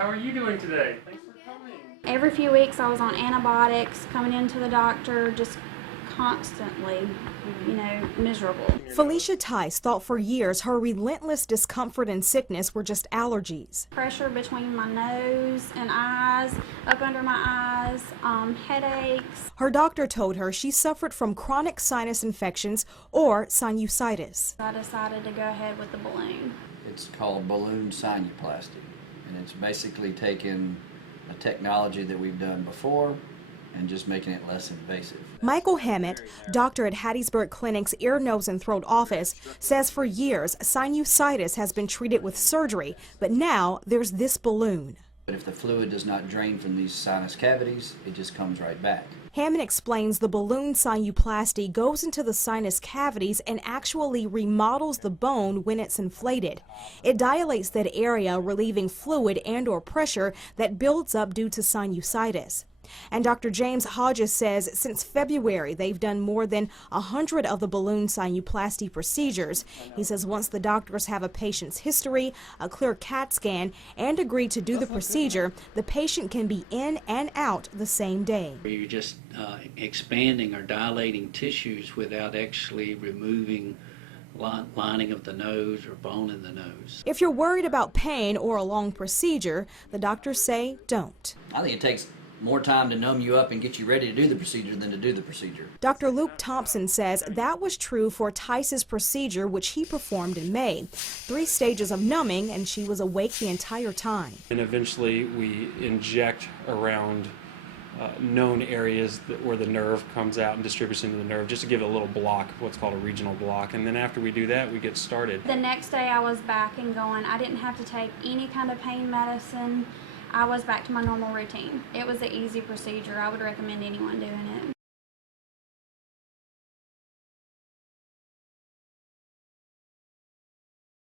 How are you doing today? Thanks for coming. Every few weeks I was on antibiotics, coming into the doctor, just constantly, miserable. Felicia Tice thought for years her relentless discomfort and sickness were just allergies. Pressure between my nose and eyes, up under my eyes, headaches. Her doctor told her she suffered from chronic sinus infections or sinusitis. I decided to go ahead with the balloon. It's called balloon sinuplasty, and it's basically taking a technology that we've done before and just making it less invasive. Michael Hammett, doctor at Hattiesburg Clinic's Ear, Nose, and Throat office, says for years sinusitis has been treated with surgery, but now there's this balloon. But if the fluid does not drain from these sinus cavities, it just comes right back. Hammett explains the balloon sinuplasty goes into the sinus cavities and actually remodels the bone when it's inflated. It dilates that area, relieving fluid and/or pressure that builds up due to sinusitis. And Dr. James Hodges says since February they've done more than 100 of the balloon sinuplasty procedures. He says once the doctors have a patient's history, a clear CAT scan, and agree to do the procedure, the patient can be in and out the same day. You're just expanding or dilating tissues without actually removing lining of the nose or bone in the nose. If you're worried about pain or a long procedure, the doctors say don't. I think it takes more time to numb you up and get you ready to do the procedure than to do the procedure. Dr. Thompson says that was true for Tice's procedure, which he performed in May. 3 stages of numbing, and she was awake the entire time. And eventually we inject around known areas where the nerve comes out and distributes into the nerve, just to give it a little block, what's called a regional block. And then after we do that, we get started. The next day I was back and going. I didn't have to take any kind of pain medicine. I was back to my normal routine. It was an easy procedure. I would recommend anyone doing it.